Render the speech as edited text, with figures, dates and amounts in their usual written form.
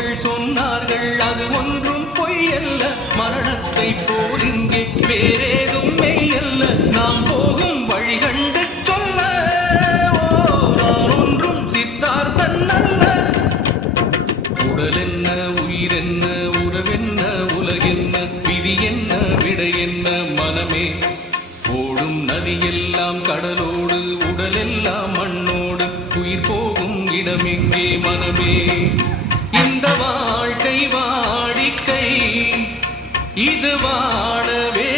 முன்னோர்கள் சொன்னார்கள் அது ஒன்றும் பொய்யல்ல. மரணத்தை போல் இங்கே வேறேதும் மெய்யல்ல. நாம் போகும் வழி கண்டு சொல்ல நான் ஒன்றும் சித்தார்த்தன் அல்ல. உடல் என்ன, உயிர் என்ன, உறவென்ன, உலகென்ன, விதி என்ன, விடை என்ன மனமே. ஓடும் நதியெல்லாம் கடலோடு, உடலெல்லாம் மண்ணோடு, உயிர் போகும் இடமெங்கே மனமே. இந்த வாழ்க்கை வாடிக்கை இது வாழவே